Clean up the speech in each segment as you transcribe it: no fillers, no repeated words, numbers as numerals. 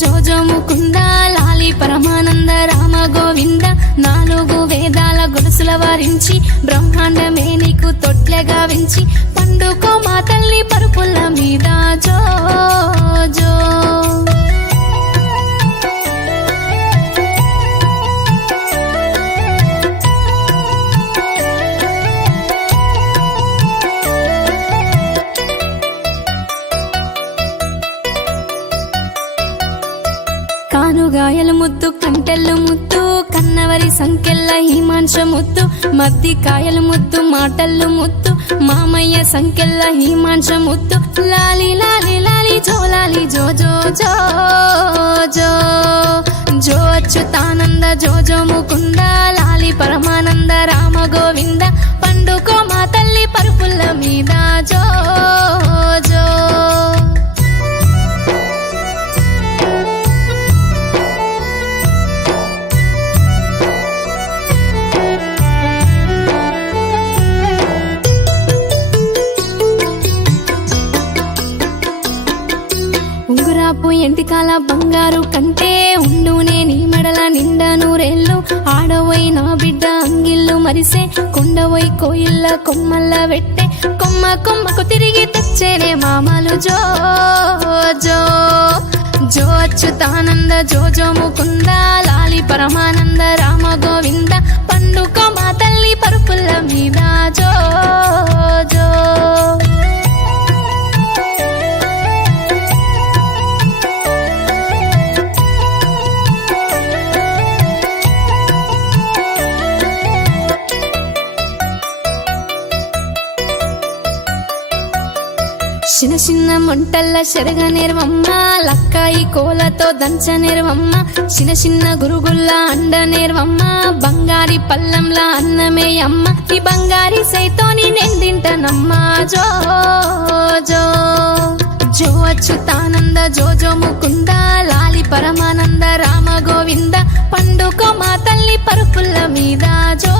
జోజో ముకుంద లాలి పరమానంద రామ గోవింద నాలుగు వేదాల గొలుసుల వారించి బ్రహ్మాండమే నీకు తొట్లెగా వించి పండుకో మా తల్లి పరుపుల మీద జో జో కానుగాయల ముద్దు కంటెల్లు ముద్దు కన్నవరి సంకెళ్ళ హిమాంశ ముద్దు మద్ది కాయల ముద్దు మాటల్లు ముద్దు మామయ్య సంకెళ్ళ హిమాంశ ముద్దు లాలి లాలి లాలి జోలాలి జో జో జో జో జో అచ్యుతానంద జోజో ముకుంద లాలి పరమానంద రామ గోవింద పండుకో మా తల్లి పరుపుల్ల మీద జో జో ఉంగురాపు ఎంటికాల బంగారు కంటే ఉండునే నీ మెడల నిండా నూరేళ్ళు ఆడవోయి నా బిడ్డ అంగిళ్ళు మరిసే కొండవోయి కోయిల్ల కొమ్మల్ల వెట్టే కొమ్మ కొమ్మకు తిరిగి తెచ్చేనే మామలు జో జో జో అచ్యుతానంద జోజో ముకుంద లాలి పరమానంద రామ గోవింద పండుకో మా తల్లి పరుపుల్ల మీద జో జో చిన్న చిన్న మొంటల్ల శరగ నేర్వమ్మ లక్కాయి కోలతో దంచ నేర్వమ్మ చిన్న చిన్న గురుగుల్ల అండ నేర్వమ్మ బంగారి పల్లంల అన్నమే అమ్మ ఈ బంగారి సైతోని నిందింటనమ్మ జో జో జో అచ్యుతానంద జోజో ముకుంద లాలి పరమానంద రామ గోవింద పండుకో మా తల్లి పరుపుల్ల మీద జో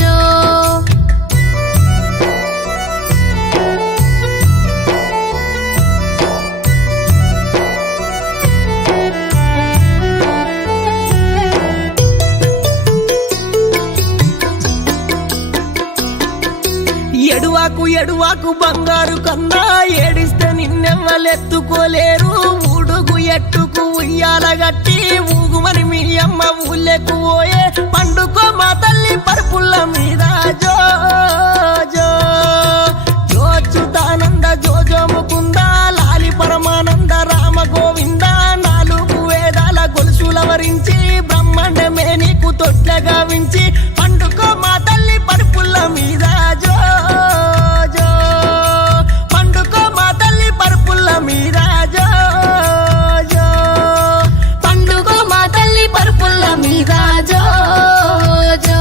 జో ఎడువాకు ఎడువాకు బంగారు కన్నా ఏడిస్తే నిన్నెవ్వలెత్తుకోలేరు ఊడుగు ఎట్టుకు ఉయ్యాల గట్టి ఊగుమని మీ అమ్మ ఊళ్ళెకు పోయే పండుకో మా తల్లి పరుపుల్ల మీద జో జో జో అచ్యుతానంద జోజో ముకుంద లాలి పరమానంద రామ గోవింద నాలుగు వేదాల గొలుసుల వరించి బ్రహ్మాండమే నీకు తొట్లగా వించి పండుకో మా తల్లి పరుపుల్ల మీద జో జో పండుకో మా తల్లి పరుపుల్ల మీద జో జో పండుకో మా తల్లి పరుపుల్ల మీద జో జో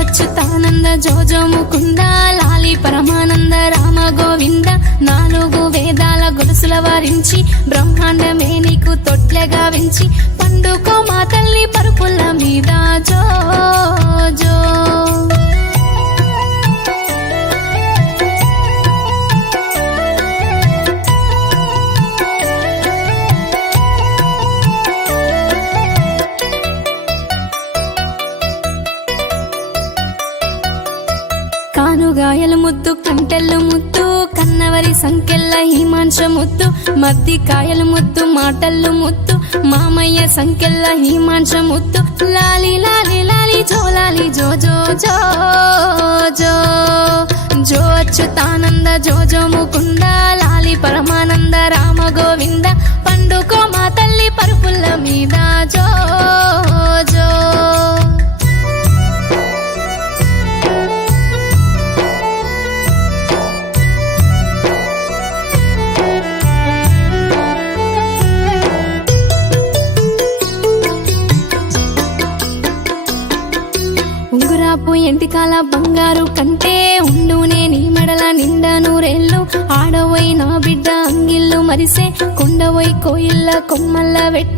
అచ్యుతానంద జోజో ముకుంద లాలి పరమానంద రామ గోవింద నాలుగు వేదాల గొలుసుల వారించి బ్రహ్మాండమే నీకు తొట్లెగా వించి పండుకో మా తల్లి పరుపుల్ల మీద జో జో కానుగాయల ముద్దు కంటెల్లు ముద్దు కన్నవరి సంకెళ్ళ హిమాంశ ముద్దు మద్ది కాయల ముద్దు మాటల్లు ముద్దు మామయ్య సంకెళ్ళ హిమాంశ ముద్దు లాలి లాలి లాలి జోలాలి జో జో జో జో జో అచ్యుతానంద జోజో ముకుంద లాలి పరమానంద రామ గోవింద పండుకో మా తల్లి పరుపుల్ల మీద జో జో ఉంగురాపు ఎంటికాల బంగారు కంటే ఉండునే నీ మెడల నిండా నూరేళ్ళు ఆడవోయి నా బిడ్డ అంగిళ్ళు మరిసే కొండవై కోయిల్ల కొమ్మల్ల వెట్టే